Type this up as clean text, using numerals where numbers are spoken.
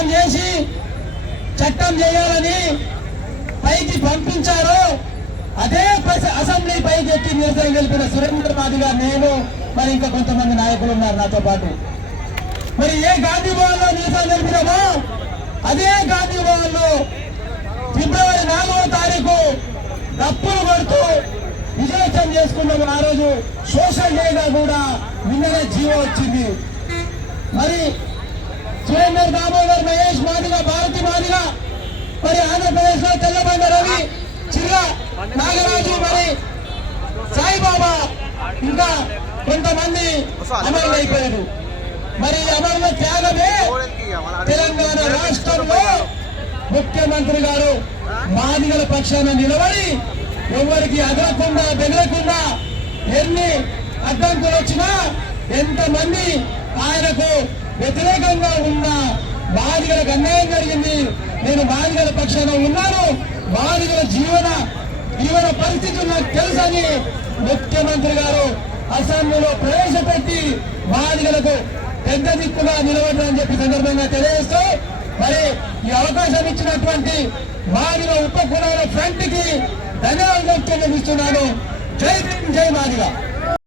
తీర్మానం చేసి చట్టం చేయాలని పైకి పంపించారో అదే అసెంబ్లీ పైకి ఎక్కి నిరసన తెలిపిన సురేంద్ర మాదిగా నేను మరి ఇంకా కొంతమంది నాయకులు ఉన్నారు నాతో పాటు. మరి ఏ గాంధీ భవన్ లో నిరసన తెలిపినామో అదే గాంధీ భవన్ లో ఫిబ్రవరి 4వ తారీఖు డప్పులు కొడుతూ విజయోత్సవం చేసుకున్నాము. ఆ రోజు సోషల్ డేగా కూడా నిన్ననే జీవో వచ్చింది. మరి సురేందర్, దామోదర్, మహేష్ మాదిగా, భారతి మాదిగా, మరి ఆంధ్రప్రదేశ్ లో తెల్లబండ రవి, చిర్ర నాగరాజు, మరి సాయిబాబా ఇంకా కొంతమంది అమరులైపోయారు. మరి అమరుల త్యాగమే తెలంగాణ రాష్ట్రంలో ముఖ్యమంత్రి గారు మాదిగల పక్షాన నిలబడి ఎవరికి అదరకుండా బెదరకుండా ఎన్ని అడ్డంకులు వచ్చినా ఎంతమంది ఆయనకు వ్యతిరేకంగా ఉన్నా బాధితులకు అన్యాయం జరిగింది, నేను బాధితుల పక్షాన ఉన్నాను, బాధితుల జీవన పరిస్థితులు నాకు తెలుసని ముఖ్యమంత్రి గారు అసెంబ్లీలో ప్రవేశపెట్టి బాధితులకు పెద్ద దిక్కుగా నిలబడ్డారని చెప్పి సందర్భంగా తెలియజేస్తూ మరి ఈ అవకాశం ఇచ్చినటువంటి బాధితుల ఉప కులాల ఫ్రంట్ కి ధన్యవాదాలు తెలియజేస్తున్నాను. జై భీమ్, జై మాదిగ.